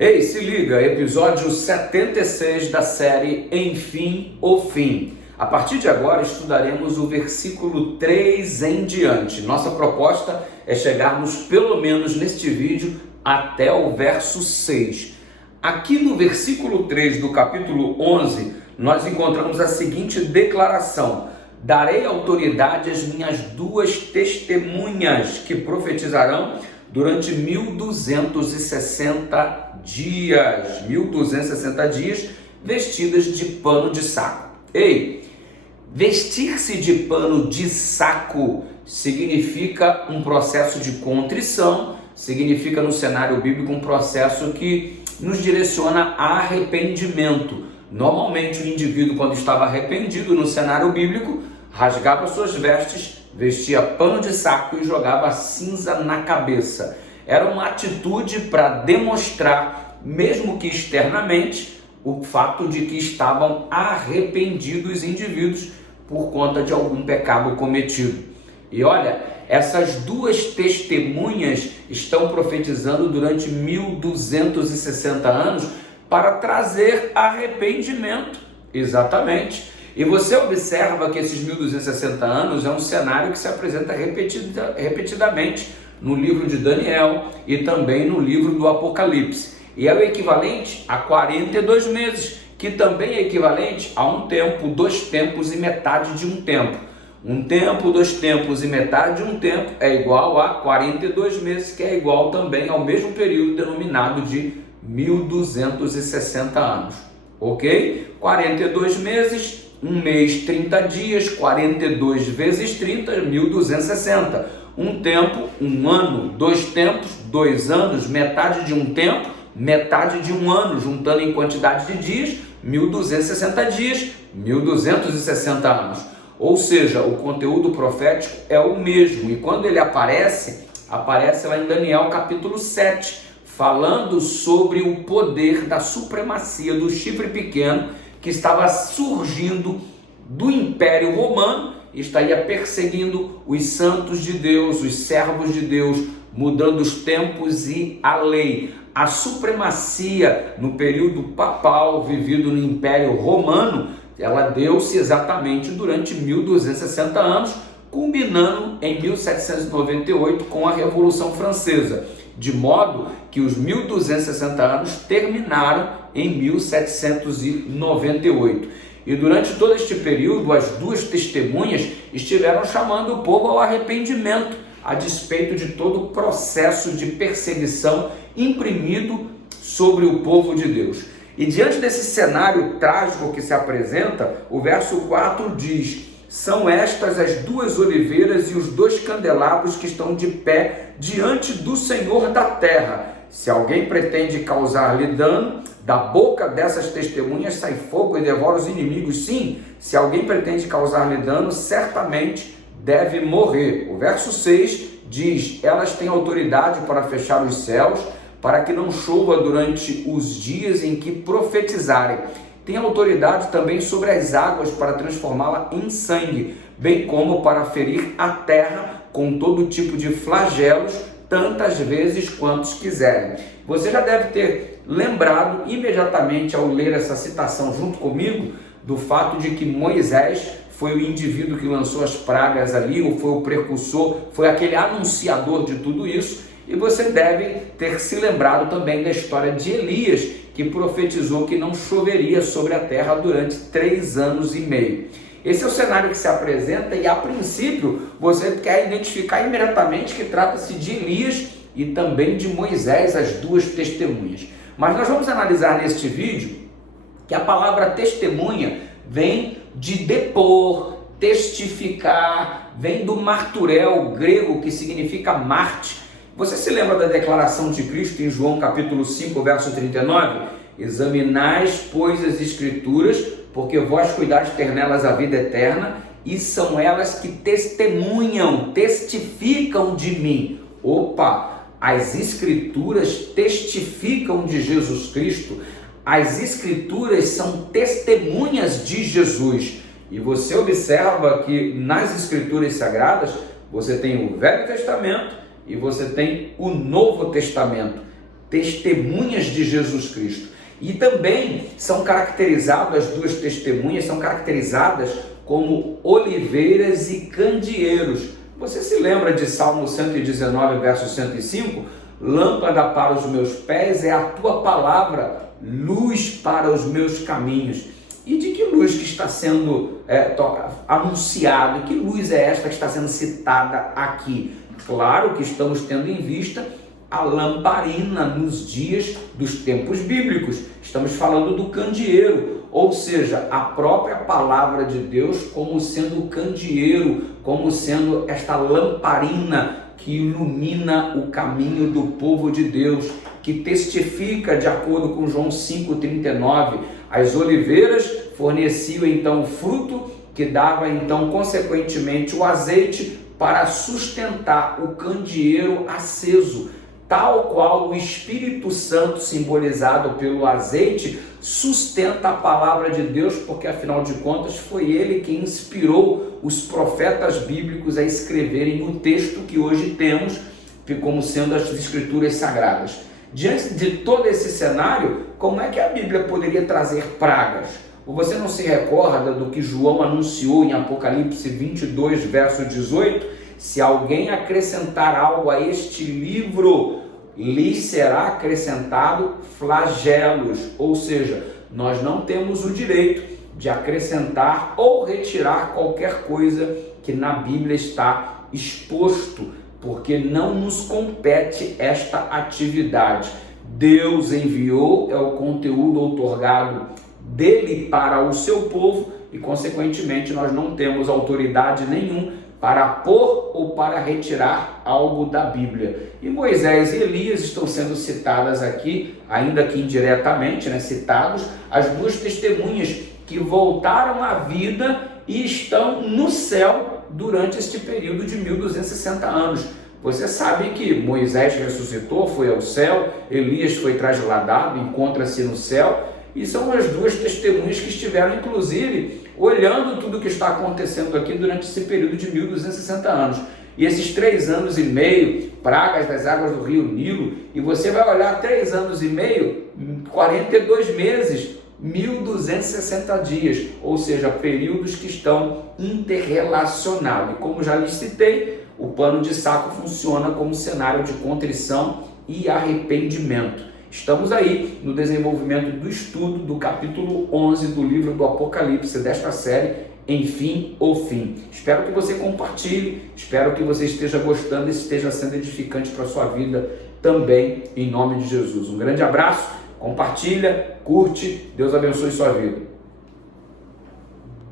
Ei, se liga, episódio 76 da série Enfim, o Fim. A partir de agora estudaremos o versículo 3 em diante. Nossa proposta é chegarmos pelo menos neste vídeo até o verso 6. Aqui no versículo 3 do capítulo 11, nós encontramos a seguinte declaração: darei autoridade às minhas duas testemunhas que profetizarão durante 1260 dias. 1260 dias vestidas de pano de saco. Ei, vestir-se de pano de saco significa um processo de contrição, significa no cenário bíblico um processo que nos direciona a arrependimento. Normalmente o indivíduo, quando estava arrependido no cenário bíblico, rasgava suas vestes, vestia pano de saco e jogava cinza na cabeça. Era uma atitude para demonstrar, mesmo que externamente, o fato de que estavam arrependidos indivíduos por conta de algum pecado cometido. E olha, essas duas testemunhas estão profetizando durante 1260 anos para trazer arrependimento. Exatamente. E você observa que esses 1260 anos é um cenário que se apresenta repetidamente no livro de Daniel e também no livro do Apocalipse. E é o equivalente a 42 meses, que também é equivalente a um tempo, 2 tempos e metade de um tempo. Um tempo, 2 tempos e metade de um tempo é igual a 42 meses, que é igual também ao mesmo período denominado de 1260 anos. Ok? 42 meses... um mês, 30 dias, 42 vezes 30, 1260. Um tempo, um ano, 2 tempos, 2 anos, metade de um tempo, metade de um ano, juntando em quantidade de dias, 1260 dias, 1260 anos. Ou seja, o conteúdo profético é o mesmo. E quando ele aparece lá em Daniel capítulo 7, falando sobre o poder da supremacia do chifre pequeno, que estava surgindo do Império Romano e estaria perseguindo os santos de Deus, os servos de Deus, mudando os tempos e a lei. A supremacia no período papal vivido no Império Romano, ela deu-se exatamente durante 1260 anos, culminando em 1798 com a Revolução Francesa, de modo que os 1260 anos terminaram em 1798. E durante todo este período, as duas testemunhas estiveram chamando o povo ao arrependimento, a despeito de todo o processo de perseguição imprimido sobre o povo de Deus. E diante desse cenário trágico que se apresenta, o verso 4 diz: são estas as duas oliveiras e os 2 candelabros que estão de pé diante do Senhor da terra. Se alguém pretende causar-lhe dano, da boca dessas testemunhas sai fogo e devora os inimigos. Sim, se alguém pretende causar-lhe dano, certamente deve morrer. O verso 6 diz: elas têm autoridade para fechar os céus, para que não chova durante os dias em que profetizarem. Tem autoridade também sobre as águas para transformá-la em sangue, bem como para ferir a terra com todo tipo de flagelos, tantas vezes quantos quiserem. Você já deve ter lembrado imediatamente ao ler essa citação junto comigo do fato de que Moisés foi o indivíduo que lançou as pragas ali, ou foi o precursor, foi aquele anunciador de tudo isso. E você deve ter se lembrado também da história de Elias, que profetizou que não choveria sobre a terra durante 3 anos e meio. Esse é o cenário que se apresenta e, a princípio, você quer identificar imediatamente que trata-se de Elias e também de Moisés, as duas testemunhas. Mas nós vamos analisar neste vídeo que a palavra testemunha vem de depor, testificar, vem do marturel grego, que significa Marte. Você se lembra da declaração de Cristo em João capítulo 5, verso 39? Examinais, pois, as Escrituras, porque vós cuidais de ter nelas a vida eterna, e são elas que testemunham, testificam de mim. Opa, as Escrituras testificam de Jesus Cristo, as Escrituras são testemunhas de Jesus. E você observa que nas Escrituras Sagradas, você tem o Velho Testamento e você tem o Novo Testamento. testemunhas de Jesus Cristo. E também são caracterizadas, as duas testemunhas são caracterizadas como oliveiras e candeeiros. Você se lembra de Salmo 119, verso 105? Lâmpada para os meus pés é a tua palavra, luz para os meus caminhos. E de que luz que está sendo anunciado? Que luz é esta que está sendo citada aqui? Claro que estamos tendo em vista a lamparina nos dias dos tempos bíblicos. Estamos falando do candeeiro, ou seja, a própria palavra de Deus como sendo o candeeiro, como sendo esta lamparina que ilumina o caminho do povo de Deus, que testifica, de acordo com João 5,39, as oliveiras forneciam então o fruto, que dava então consequentemente o azeite para sustentar o candeeiro aceso, tal qual o Espírito Santo, simbolizado pelo azeite, sustenta a palavra de Deus, porque afinal de contas foi ele quem inspirou os profetas bíblicos a escreverem o texto que hoje temos como sendo as escrituras sagradas. Diante de todo esse cenário, como é que a Bíblia poderia trazer pragas? Ou você não se recorda do que João anunciou em Apocalipse 22, verso 18? Se alguém acrescentar algo a este livro, lhes será acrescentado flagelos. Ou seja, nós não temos o direito de acrescentar ou retirar qualquer coisa que na Bíblia está exposto, porque não nos compete esta atividade. Deus enviou, é o conteúdo outorgado dele para o seu povo e, consequentemente, nós não temos autoridade nenhuma para pôr ou para retirar algo da Bíblia. E Moisés e Elias estão sendo citadas aqui, ainda que indiretamente, citados, as duas testemunhas que voltaram à vida e estão no céu durante este período de 1260 anos. Você sabe que Moisés ressuscitou, foi ao céu, Elias foi trasladado, encontra-se no céu, e são as duas testemunhas que estiveram, inclusive, olhando tudo o que está acontecendo aqui durante esse período de 1260 anos. E esses 3 anos e meio, pragas das águas do rio Nilo, e você vai olhar 3 anos e meio, 42 meses, 1260 dias, ou seja, períodos que estão interrelacionados. E como já lhes citei, o pano de saco funciona como cenário de contrição e arrependimento. Estamos aí no desenvolvimento do estudo do capítulo 11 do livro do Apocalipse, desta série, Enfim, o Fim. Espero que você compartilhe, espero que você esteja gostando e esteja sendo edificante para a sua vida também, em nome de Jesus. Um grande abraço, compartilha, curte, Deus abençoe sua vida.